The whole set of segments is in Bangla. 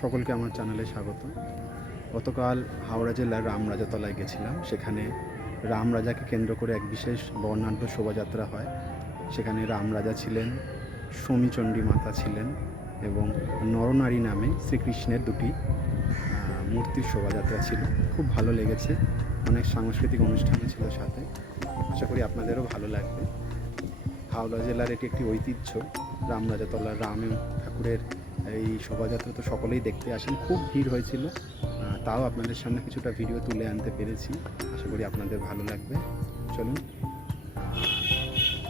সকলকে আমার চ্যানেলে স্বাগত। গতকাল হাওড়া জেলার রামরাজাতলায় গেছিলাম। সেখানে রামরাজাকে কেন্দ্র করে এক বিশেষ বর্ণাঢ্য শোভাযাত্রা হয়। সেখানে রামরাজা ছিলেন, সমীচণ্ডী মাতা ছিলেন এবং নরনারী নামে শ্রীকৃষ্ণের দুটি মূর্তির শোভাযাত্রা ছিল। খুব ভালো লেগেছে। অনেক সাংস্কৃতিক অনুষ্ঠান ছিল সাথে। আশা করি আপনাদেরও ভালো লাগবে। হাওড়া জেলার এটি একটি ঐতিহ্য। রামরাজাতলার রাম ঠাকুরের এই শোভাযাত্রা তো সকলেই দেখতে আসেন। খুব ভিড় হয়েছিল। তাও আপনাদের সামনে কিছুটা ভিডিও তুলে আনতে পেরেছি। আশা করি আপনাদের ভালো লাগবে। চলুন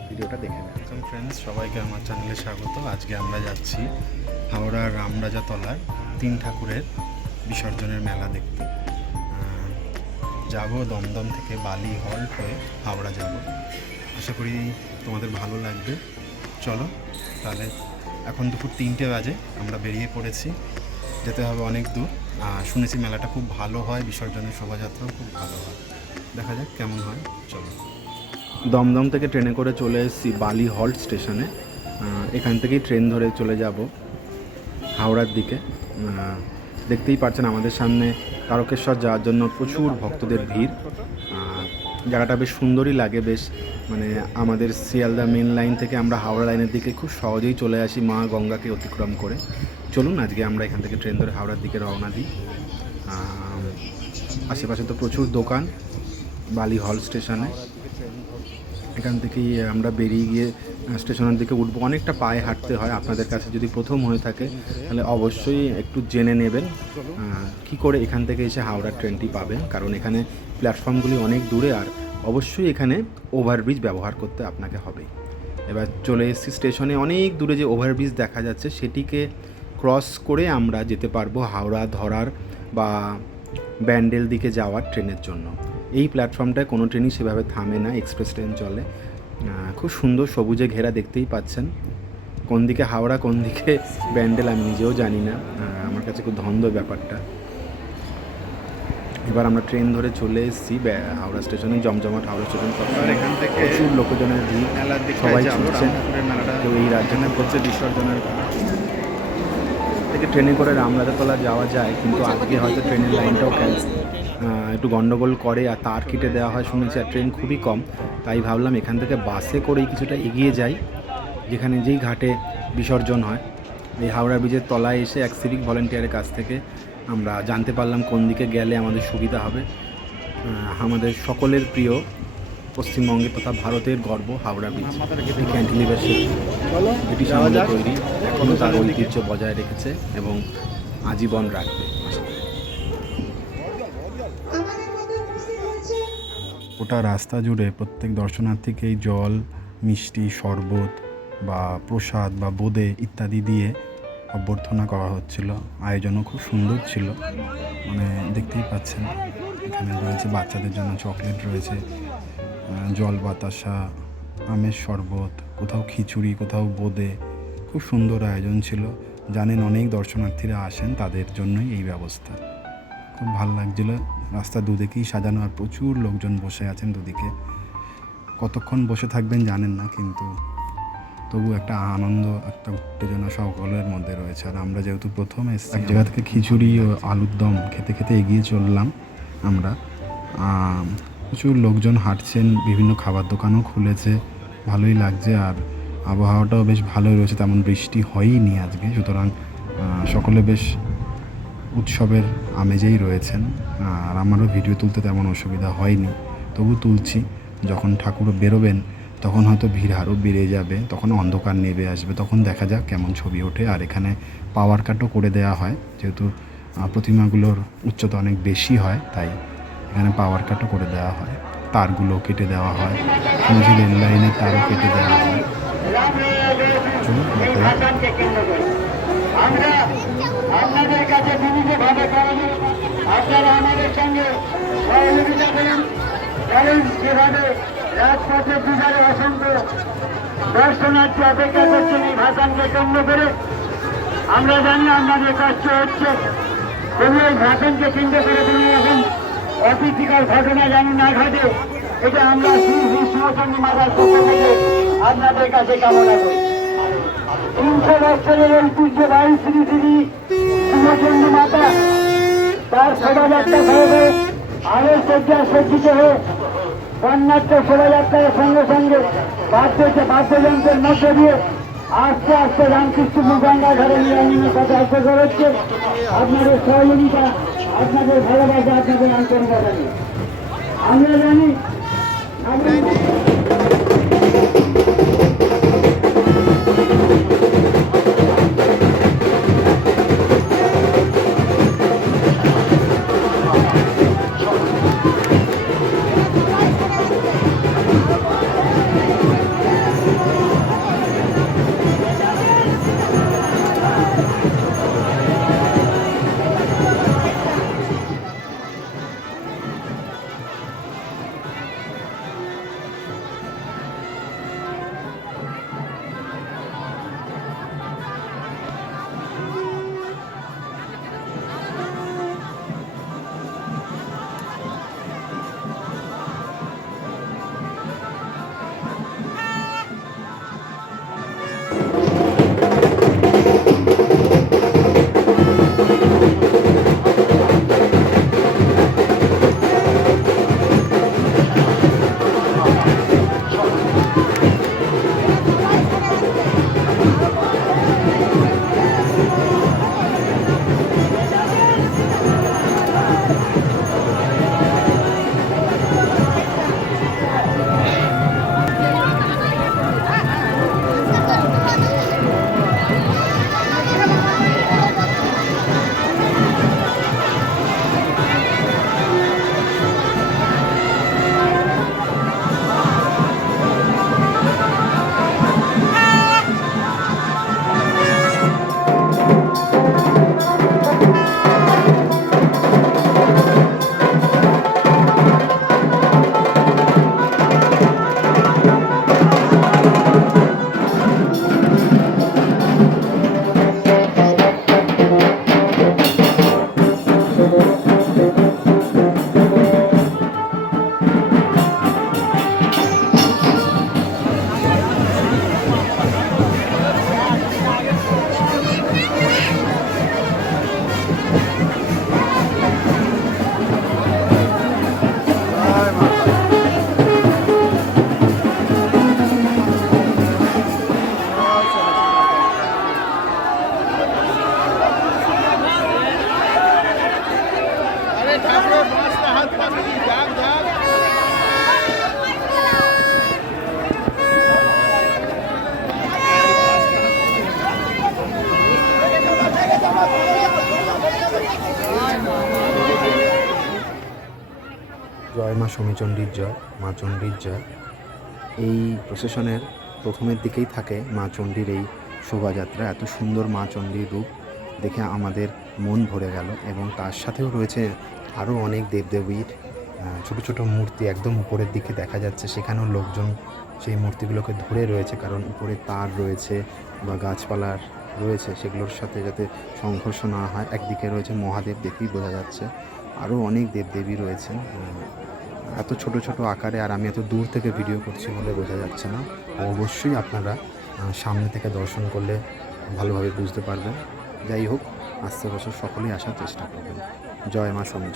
ভিডিওটা দেখে নেন ফ্রেন্ডস, সবাইকে আমার চ্যানেলে স্বাগত। আজকে আমরা যাচ্ছি হাওড়ার রামরাজাতলার তিন ঠাকুরের বিসর্জনের মেলা দেখতে। যাব দমদম থেকে বালি হল্ট হয়ে হাওড়া যাব। আশা করি তোমাদের ভালো লাগবে। চলো, তাহলে এখন দুপুর তিনটে বাজে, আমরা বেরিয়ে পড়েছি, যেতে হবে অনেক দূর। আর শুনেছি মেলাটা খুব ভালো হয়, বিসর্জনের শোভাযাত্রাও খুব ভালো হয়। দেখা যাক কেমন হয়, চলো। দমদম থেকে ট্রেনে করে চলে এসেছি বালি হল্ট স্টেশনে। এখান থেকেই ট্রেন ধরে চলে যাব হাওড়ার দিকে। দেখতেই পারছেন আমাদের সামনে তারকেশ্বর যাওয়ার জন্য প্রচুর ভক্তদের ভিড়। জায়গাটা বেশ সুন্দরই লাগে, বেশ মানে আমাদের শিয়ালদা মেন লাইন থেকে আমরা হাওড়া লাইনের দিকে খুব সহজেই চলে আসি মা গঙ্গাকে অতিক্রম করে। চলুন, আজকে আমরা এখান থেকে ট্রেন ধরে হাওড়ার দিকে রওনা দিই। আশেপাশে তো প্রচুর দোকান, বালি হল স্টেশনে এখান থেকেই আমরা বেরিয়ে গিয়ে স্টেশনের দিকে উঠবো। অনেকটা পায়ে হাঁটতে হয় আপনাদের কাছে যদি প্রথম হয়ে থাকে, তাহলে অবশ্যই একটু জেনে নেবেন কি করে এখান থেকে এসে হাওড়ার ট্রেনটি পাবেন। কারণ এখানে প্ল্যাটফর্মগুলি অনেক দূরে আর অবশ্যই এখানে ওভারব্রিজ ব্যবহার করতে আপনাকে হবে এবার চলে এসেছি স্টেশনে। অনেক দূরে যে ওভারব্রিজ দেখা যাচ্ছে, সেটিকে ক্রস করে আমরা যেতে পারব হাওড়া ধরার বা ব্যান্ডেল দিকে যাওয়ার ট্রেনের জন্য। এই প্ল্যাটফর্মটায় কোনো ট্রেনই সেভাবে থামে না, এক্সপ্রেস ট্রেন চলে। খুব সুন্দর সবুজে ঘেরা দেখতেই পাচ্ছেন। কোন দিকে হাওড়া কোন দিকে ব্যান্ডেল আমি নিজেও জানি না। আমার কাছে খুব ধন্দ ব্যাপারটা। এবার আমরা ট্রেন ধরে চলে এসেছি হাওড়া স্টেশনে জমজমাট হাওড়া স্টেশন এখান থেকে প্রচুর লোকজনের ভিড়। সবাই ছুটছেন। কেউ এই রাজধানী করছে বিসর্জনের থেকে ট্রেনে করে রামরাজাতলা যাওয়া যায় কিন্তু আজকে হয়তো ট্রেনের লাইনটাও ক্যান্সেল একটু গন্ডগোল করে আর তার কেটে দেওয়া হয় শুনেছি, আর ট্রেন খুবই কম। তাই ভাবলাম এখান থেকে বাসে করেই কিছুটা এগিয়ে যাই, যেখানে যেই ঘাটে বিসর্জন হয়। এই হাওড়া ব্রিজের তলায় এসে এক সিভিক ভলেন্টিয়ারের কাছ থেকে আমরা জানতে পারলাম কোন দিকে গেলে আমাদের সুবিধা হবে। আমাদের সকলের প্রিয় পশ্চিমবঙ্গের তথা ভারতের গর্ব হাওড়া ব্রিজ। এই ক্যান্টিলিভার ব্রিটিশ আমলে তৈরি, এখনও তার ঐতিহ্য বজায় রেখেছে এবং আজীবন রাখবে। গোটা রাস্তা জুড়ে প্রত্যেক দর্শনার্থীকেই জল, মিষ্টি, শরবত বা প্রসাদ বা বোঁদে ইত্যাদি দিয়ে অভ্যর্থনা করা হচ্ছিল। আয়োজনও খুব সুন্দর ছিল। মানে দেখতেই পাচ্ছেন, এখানে রয়েছে বাচ্চাদের জন্য চকলেট রয়েছে জল বাতাসা, আমের শরবত, কোথাও খিচুড়ি, কোথাও বোঁদে। খুব সুন্দর আয়োজন ছিল। জানেন অনেক দর্শনার্থীরা আসেন, তাদের জন্যই এই ব্যবস্থা। খুব ভালো লাগছিল। রাস্তা দুদিকেই সাজানো আর প্রচুর লোকজন বসে আছেন দুদিকে। কতক্ষণ বসে থাকবেন জানেন না, কিন্তু তবু একটা আনন্দ, একটা উত্তেজনা সকলের মধ্যে রয়েছে। আর আমরা যেহেতু প্রথম এক জায়গা থেকে খিচুড়ি ও আলুর দম খেতে খেতে এগিয়ে চললাম আমরা। প্রচুর লোকজন হাঁটছেন, বিভিন্ন খাবার দোকানও খুলেছে, ভালোই লাগছে। আর আবহাওয়াটাও বেশ ভালোই রয়েছে, তেমন বৃষ্টি হয়ইনি আজকে। সুতরাং সকলে বেশ উৎসবের আমেজেই রয়েছেন। আর আমারও ভিডিও তুলতে তেমন অসুবিধা হয়নি। তবু তুলছি। যখন ঠাকুর বেরোবেন, তখন হয়তো ভিড় আরও বেড়ে যাবে, তখন অন্ধকার নেমে আসবে, তখন দেখা যাক কেমন ছবি ওঠে। আর এখানে পাওয়ার কাটও করে দেওয়া হয়, যেহেতু প্রতিমাগুলোর উচ্চতা অনেক বেশি হয়, তাই এখানে পাওয়ার কাটও করে দেওয়া হয়। তারগুলো কেটে দেওয়া হয়। শুনেছি রেল লাইনের তারও কেটে দেওয়া হয়। আমরা আপনাদের কাছে বিভিন্নভাবে করেন আপনারা আমাদের সঙ্গে সহযোগিতা করেন। কারণ যেভাবে রাজপথের দুধারে অসংখ্য দর্শনার্থী অপেক্ষা করছেন এই ভাষণকে কেন্দ্র করে। আমরা জানি আপনাদের কষ্ট হচ্ছে। তবু এই ভাষণকে কেন্দ্র করে তুমি এখন অপ্রীতিকর ঘটনা যেন না ঘটে, এটা আমরা শ্রী শ্রী সুমচন্ডী মাতার পক্ষ থেকে আপনাদের কাছে কামনা করি। তিনশো বছরের ঐতিহ্যবাহী শ্রী শ্রী সুমচন্ড শোভাযাত্রা সহকারে আলোর সজ্জা সজ্জিত হয়ে বন্যাত্ম শোভাযাত্রার সঙ্গে সঙ্গে বাদ্য বাদ্যযন্ত্রের মধ্য দিয়ে আস্তে আস্তে রামকৃষ্ণ গঙ্গা ঘরে নিরঞ্জনের কথা আশা করাচ্ছে আপনাদের সহযোগিতা, আপনাদের ভালোবাসা, আপনাদের আন্তরিকতা নিয়ে। আমরা জানি, আমরা জয় মা সমীচণ্ডীর জয়, মা চণ্ডীর জয়। এই প্রসেশনের প্রথমের দিকেই থাকে মা চণ্ডীর এই শোভাযাত্রা। এত সুন্দর মা চণ্ডীর রূপ দেখে আমাদের মন ভরে গেল এবং তার সাথেও রয়েছে আরও অনেক দেবদেবীর ছোট ছোট মূর্তি একদম উপরের দিকে দেখা যাচ্ছে। সেখানেও লোকজন সেই মূর্তিগুলোকে ধরে রয়েছে কারণ উপরে তার রয়েছে বা গাছপালার রয়েছে সেগুলোর সাথে যাতে সংঘর্ষ না হয়। একদিকে রয়েছে মহাদেব, দেখেই বোঝা যাচ্ছে। আরও অনেক দেবদেবী রয়েছে এত ছোট ছোট আকারে আর আমি এত দূর থেকে ভিডিও করছি বলে বোঝা যাচ্ছে না। অবশ্যই আপনারা সামনে থেকে দর্শন করলে ভালোভাবে বুঝতে পারবেন। যাই হোক, আস্তে বছর সকলেই আসার চেষ্টা করবেন। জয় মা সমী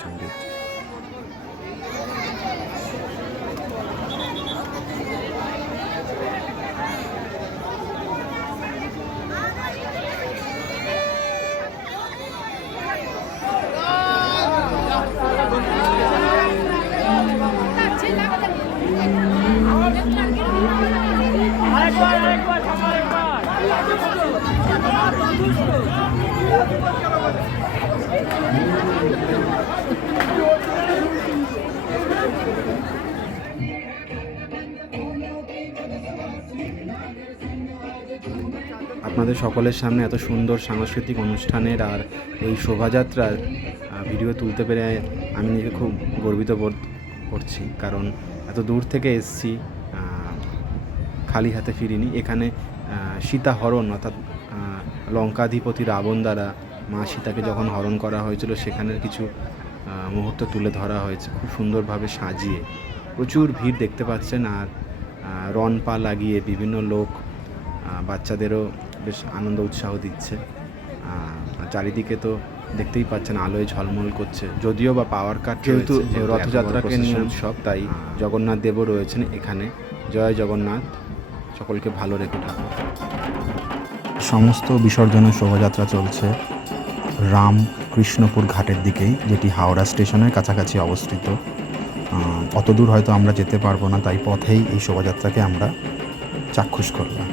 আপনাদের সকলের সামনে এত সুন্দর সাংস্কৃতিক অনুষ্ঠানের আর এই শোভাযাত্রার ভিডিও তুলতে পেরে আমি নিজেকে খুব গর্বিত বোধ করছি। কারণ এত দূর থেকে এসছি খালি হাতে ফিরিনি। এখানে সীতা হরণ অর্থাৎ লঙ্কাধিপতি রাবণ দ্বারা মা সীতাকে যখন হরণ করা হয়েছিল, সেখানের কিছু মুহূর্ত তুলে ধরা হয়েছে। খুব সুন্দরভাবে সাজিয়ে প্রচুর ভিড় দেখতে পাচ্ছেন। আর রন পা লাগিয়ে বিভিন্ন লোক বাচ্চাদেরও বেশ আনন্দ উৎসাহ দিচ্ছে। আর চারিদিকে তো দেখতেই পাচ্ছেন আলোয় ঝলমল করছে। যদিও বা পাওয়ার কাট যেহেতু রথযাত্রাকে নিয়ে উৎসব তাই জগন্নাথ দেবও রয়েছেন এখানে। জয় জগন্নাথ। সকলকে ভালো রেখে ঠাকুর। সমস্ত বিসর্জনের শোভাযাত্রা চলছে রাম কৃষ্ণপুর ঘাটের দিকেই যেটি হাওড়া স্টেশনের কাছাকাছি অবস্থিত। অত দূর হয়তো আমরা যেতে পারব না তাই পথেই এই শোভাযাত্রাকে আমরা চাক্ষুষ করলাম।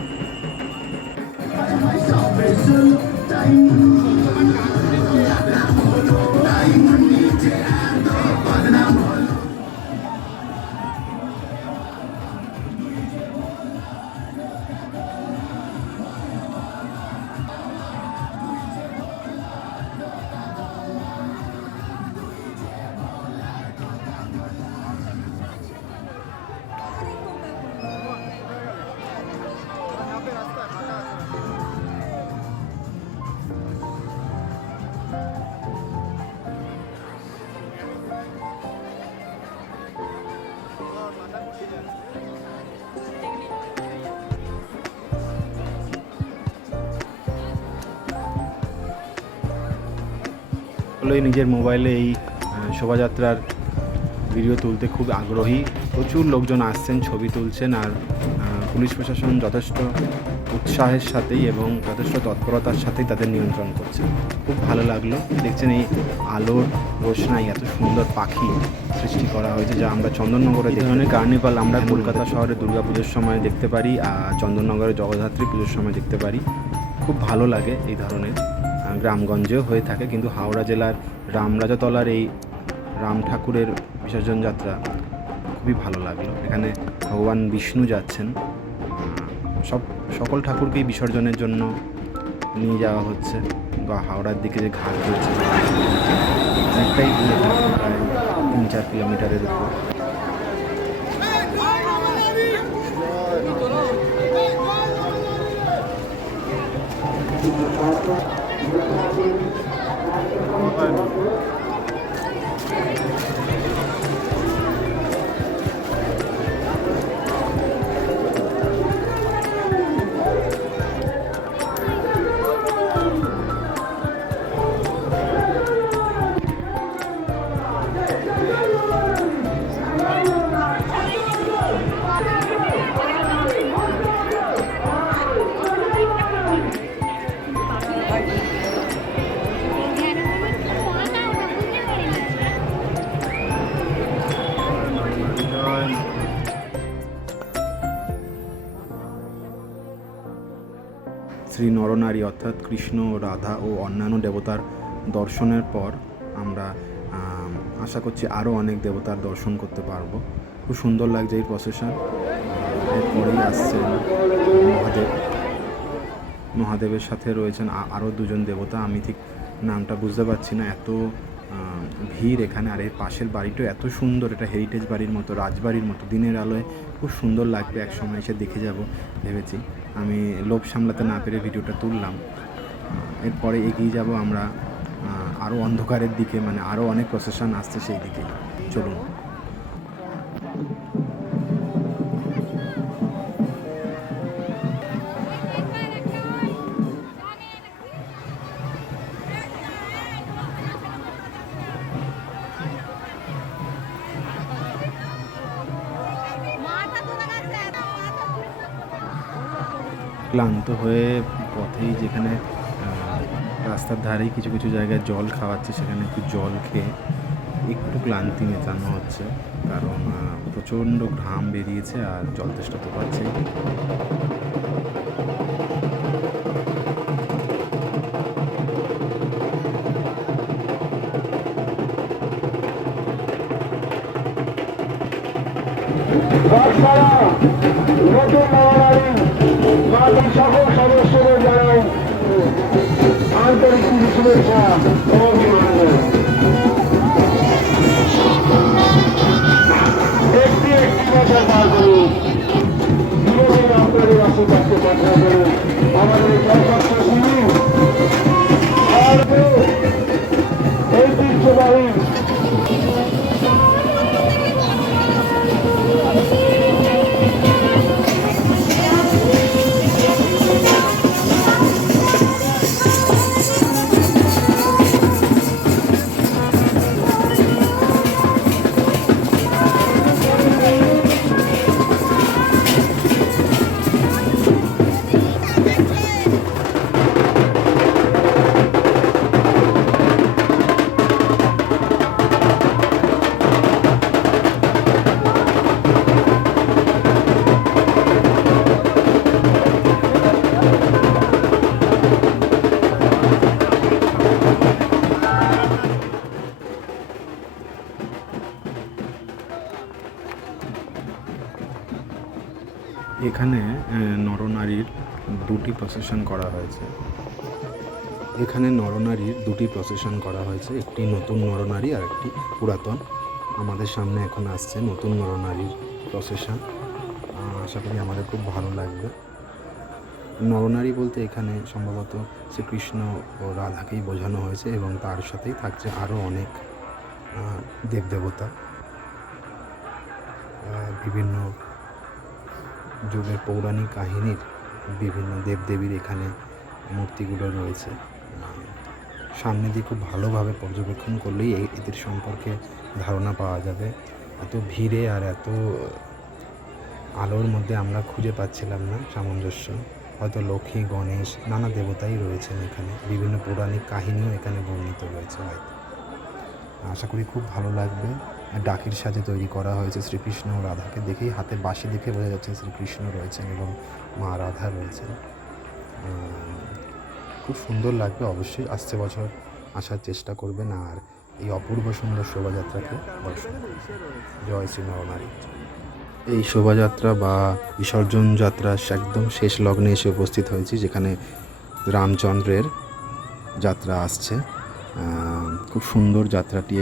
হলোই নিজের মোবাইলে এই শোভাযাত্রার ভিডিও তুলতে খুব আগ্রহী। প্রচুর লোকজন আসছেন ছবি তুলছেন আর পুলিশ প্রশাসন যথেষ্ট উৎসাহের সাথেই এবং যথেষ্ট তৎপরতার সাথেই তাদের নিয়ন্ত্রণ করছে। খুব ভালো লাগল। দেখছেন এই আলোর রোশনাই এত সুন্দর পাখি সৃষ্টি করা হয়েছে যা আমরা চন্দননগরে এই ধরনের কার্নিভাল আমরা কলকাতা শহরে দুর্গাপুজোর সময় দেখতে পারি আর চন্দননগরে জগদ্ধাত্রী পুজোর সময় দেখতে পারি। খুব ভালো লাগে এই ধরনের আহ, গ্রামগঞ্জেও হয়ে থাকে কিন্তু হাওড়া জেলার রামরাজাতলার এই রাম ঠাকুরের বিসর্জন যাত্রা খুবই ভালো লাগল। এখানে ভগবান বিষ্ণু যাচ্ছেন। সব সকল ঠাকুরকেই বিসর্জনের জন্য নিয়ে যাওয়া হচ্ছে। বা হাওড়ার দিকে যে ঘাট রয়েছে অনেকটাই দূরে প্রায় তিন চার কিলোমিটারের উপর। শ্রী নরনারী অর্থাৎ কৃষ্ণ, রাধা ও অন্যান্য দেবতার দর্শনের পর আমরা আশা করছি আরও অনেক দেবতার দর্শন করতে পারব। খুব সুন্দর লাগছে এই প্রসেশন এরপরেই আসছেন মহাদেব। মহাদেবের সাথে রয়েছেন আরও দুজন দেবতা। আমি ঠিক নামটা বুঝতে পারছি না। এত ভিড় এখানে। আর এর পাশের বাড়িটাও এত সুন্দর। এটা হেরিটেজ বাড়ির মতো, রাজবাড়ির মতো। দিনের আলোয় খুব সুন্দর লাগবে। এক সময় এসে দেখে যাব, ভেবেছি। আমি লোভ সামলাতে না পেরে ভিডিওটা তুললাম। এরপরে এগিয়ে যাব আমরা আরও অন্ধকারের দিকে মানে আরও অনেক প্রসেশন আসছে সেই দিকে। চলুন। ক্লান্ত হয়ে পথেই যেখানে রাস্তার ধারেই কিছু কিছু জায়গায় জল খাওয়াচ্ছে, সেখানে একটু জল খেয়ে একটু ক্লান্তি মেটানো হচ্ছে। কারণ প্রচণ্ড ঘাম বেরিয়েছে আর জল তেষ্টা তো পাচ্ছেই। বাকি সকল সদস্যদের জানাই আন্তরিক শুভেচ্ছা ও অভিনন্দন। একটি একটি বছর পার করুন। ধীরে আপনাদের আশেপাশে কথা বলুন আমাদের শুনুন। আর ঐতিহ্যবাহী এখানে নরনারীর দুটি প্রসেশন করা হয়েছে। এখানে নরনারীর দুটি প্রসেশন করা হয়েছে, একটি নতুন নরনারী আর একটি পুরাতন। আমাদের সামনে এখন আসছে নতুন নরনারীর প্রসেশন আশা করি আমাদের খুব ভালো লাগবে। নরনারী বলতে এখানে সম্ভবত শ্রীকৃষ্ণ ও রাধাকেই বোঝানো হয়েছে এবং তার সাথেই থাকছে আরও অনেক দেবদেবতা। বিভিন্ন যুগের পৌরাণিক কাহিনীর বিভিন্ন দেবদেবীর এখানে মূর্তিগুলো রয়েছে। সামনে দিয়ে খুব ভালোভাবে পর্যবেক্ষণ করলেই এদের সম্পর্কে ধারণা পাওয়া যাবে। এত ভিড়ে আর এত আলোর মধ্যে আমরা খুঁজে পাচ্ছিলাম না সামঞ্জস্য। হয়তো লক্ষ্মী, গণেশ, নানা দেবতাই রয়েছেন এখানে। বিভিন্ন পৌরাণিক কাহিনীও এখানে বর্ণিত রয়েছে হয়তো। আশা করি খুব ভালো লাগবে। ডাকের সাজে তৈরি করা হয়েছে শ্রীকৃষ্ণ ও রাধাকে দেখেই হাতে বাঁশি দেখে বোঝা যাচ্ছে শ্রীকৃষ্ণ রয়েছেন এবং মা রাধা রয়েছেন। খুব সুন্দর লাগবে অবশ্যই, আসছে বছর আসার চেষ্টা করবেন আর এই অপূর্ব সুন্দর শোভাযাত্রাকে দর্শন। জয় শ্রী নরনারী। এই শোভাযাত্রা বা বিসর্জন যাত্রা একদম শেষ লগ্নে এসে উপস্থিত হয়েছি, যেখানে রামচন্দ্রের যাত্রা আসছে। খুব সুন্দর যাত্রাটি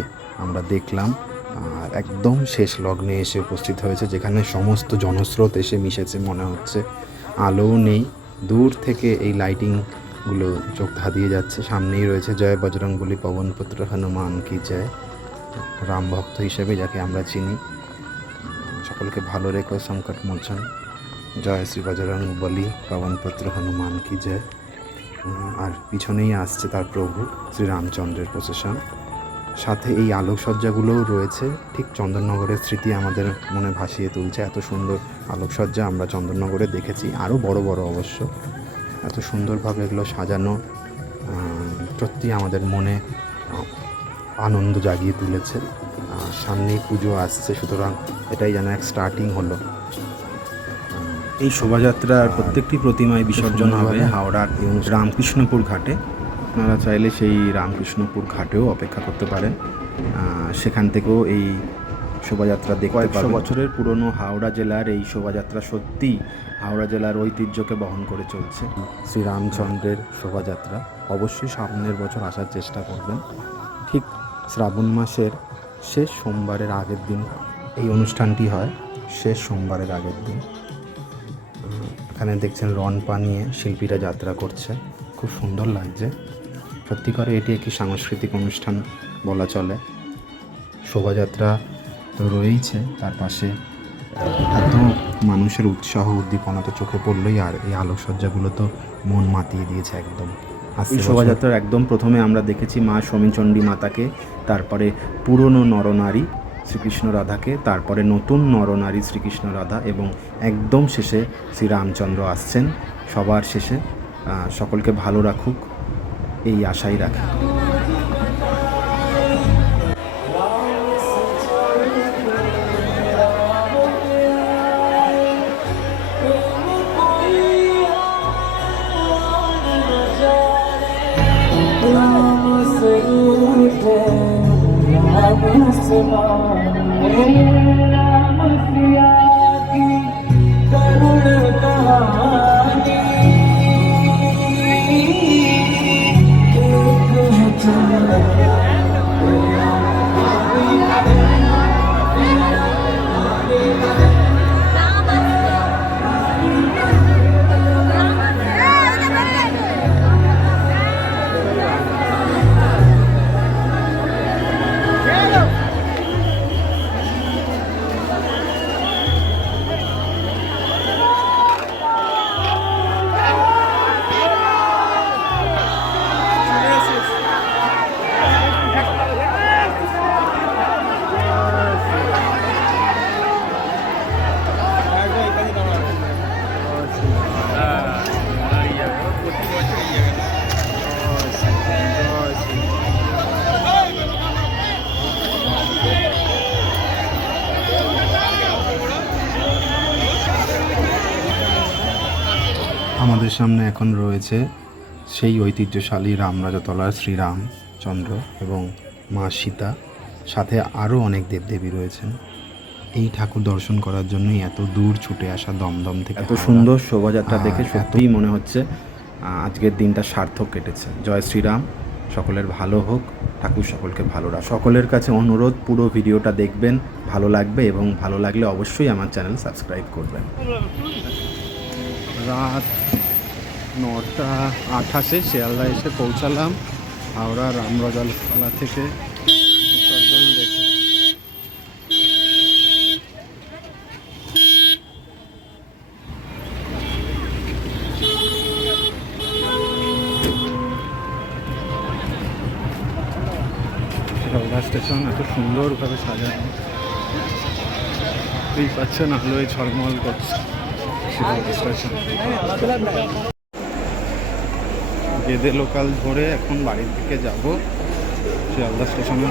আমরা দেখলাম। আর একদম শেষ লগ্নে এসে উপস্থিত হয়েছে, যেখানে সমস্ত জনস্রোত এসে মিশেছে মনে হচ্ছে। আলোও নেই। দূর থেকে এই লাইটিংগুলো চোখ ধাঁধিয়ে যাচ্ছে। সামনেই রয়েছে জয় বজরংবলী পবনপুত্র হনুমান কি জয়, রাম ভক্ত হিসেবে যাকে আমরা চিনি। সকলকে ভালো রেখো সংকট মোচন। জয় শ্রী বজরং বলি পবনপুত্র হনুমান কি জয়। আর পিছনেই আসছে তার প্রভু শ্রী রামচন্দ্রের প্রসেশন সাথে এই আলোকসজ্জাগুলোও রয়েছে ঠিক চন্দননগরের স্মৃতি আমাদের মনে ভাসিয়ে তুলছে। এত সুন্দর আলোকসজ্জা আমরা চন্দননগরে দেখেছি আরও বড় বড় অবশ্য। এত সুন্দরভাবে এগুলো সাজানো সত্যি আমাদের মনে আনন্দ জাগিয়ে তুলেছে। আর সামনেই পুজো আসছে সুতরাং এটাই যেন এক স্টার্টিং হলো। এই শোভাযাত্রার প্রত্যেকটি প্রতিমায় বিসর্জন হবে হাওড়ার রামকৃষ্ণপুর ঘাটে। আপনারা চাইলে সেই রামকৃষ্ণপুর ঘাটেও অপেক্ষা করতে পারেন। সেখান থেকেও এই শোভাযাত্রা দেখতে পাবেন। বছরের পুরনো হাওড়া জেলার এই শোভাযাত্রা সত্যি হাওড়া জেলার ঐতিহ্যকে বহন করে চলছে। শ্রীরামচন্দ্রের শোভাযাত্রা অবশ্যই সামনের বছর আসার চেষ্টা করবেন। ঠিক শ্রাবণ মাসের শেষ সোমবারের আগের দিন এই অনুষ্ঠানটি হয় শেষ সোমবারের আগের দিন। এখানে দেখছেন রন পানিয়ে শিল্পীরা যাত্রা করছে। খুব সুন্দর লাগছে। সত্যি করে এটি একটি সাংস্কৃতিক অনুষ্ঠান বলা চলে। শোভাযাত্রা তো রয়েইছে তার পাশে এত মানুষের উৎসাহ উদ্দীপনা তো চোখে পড়লোই আর এই আলোকসজ্জাগুলো তো মন মাতিয়ে দিয়েছে একদম। এই শোভাযাত্রার একদম প্রথমে আমরা দেখেছি মা সমীচণ্ডী মাতাকে তারপরে পুরনো নরনারী শ্রীকৃষ্ণ রাধাকে তারপরে নতুন নরনারী শ্রীকৃষ্ণ রাধা এবং একদম শেষে শ্রীরামচন্দ্র আসছেন। সবার শেষে সকলকে ভালো রাখুক। এই আশাই রাখি। राम সামনে এখন রয়েছে সেই ঐতিহ্যশালী রামরাজাতলার শ্রীরামচন্দ্র এবং মা সীতা সাথে আরও অনেক দেবদেবী রয়েছেন। এই ঠাকুর দর্শন করার জন্যই এত দূর ছুটে আসা দমদম থেকে এত সুন্দর শোভাযাত্রা দেখে সত্যিই মনে হচ্ছে আজকের দিনটা সার্থক কেটেছে। জয় শ্রীরাম সকলের ভালো হোক ঠাকুর সকলকে ভালো রাখ সকলের কাছে অনুরোধ পুরো ভিডিওটা দেখবেন ভালো লাগবে এবং ভালো লাগলে অবশ্যই আমার চ্যানেল সাবস্ক্রাইব করবেন। রাত নটা আঠাশে শিয়ালদা এসে পৌঁছালাম। হাওড়া রামরাজালতলা থেকে শিয়ালদা স্টেশন এত সুন্দরভাবে সাজানো। এই পাচ্ছেন আলোয় ঝলমল করছে স্টেশন। গেদে লোকাল ধরে এখন বাড়ির দিকে যাব। শিয়ালদা স্টেশনে।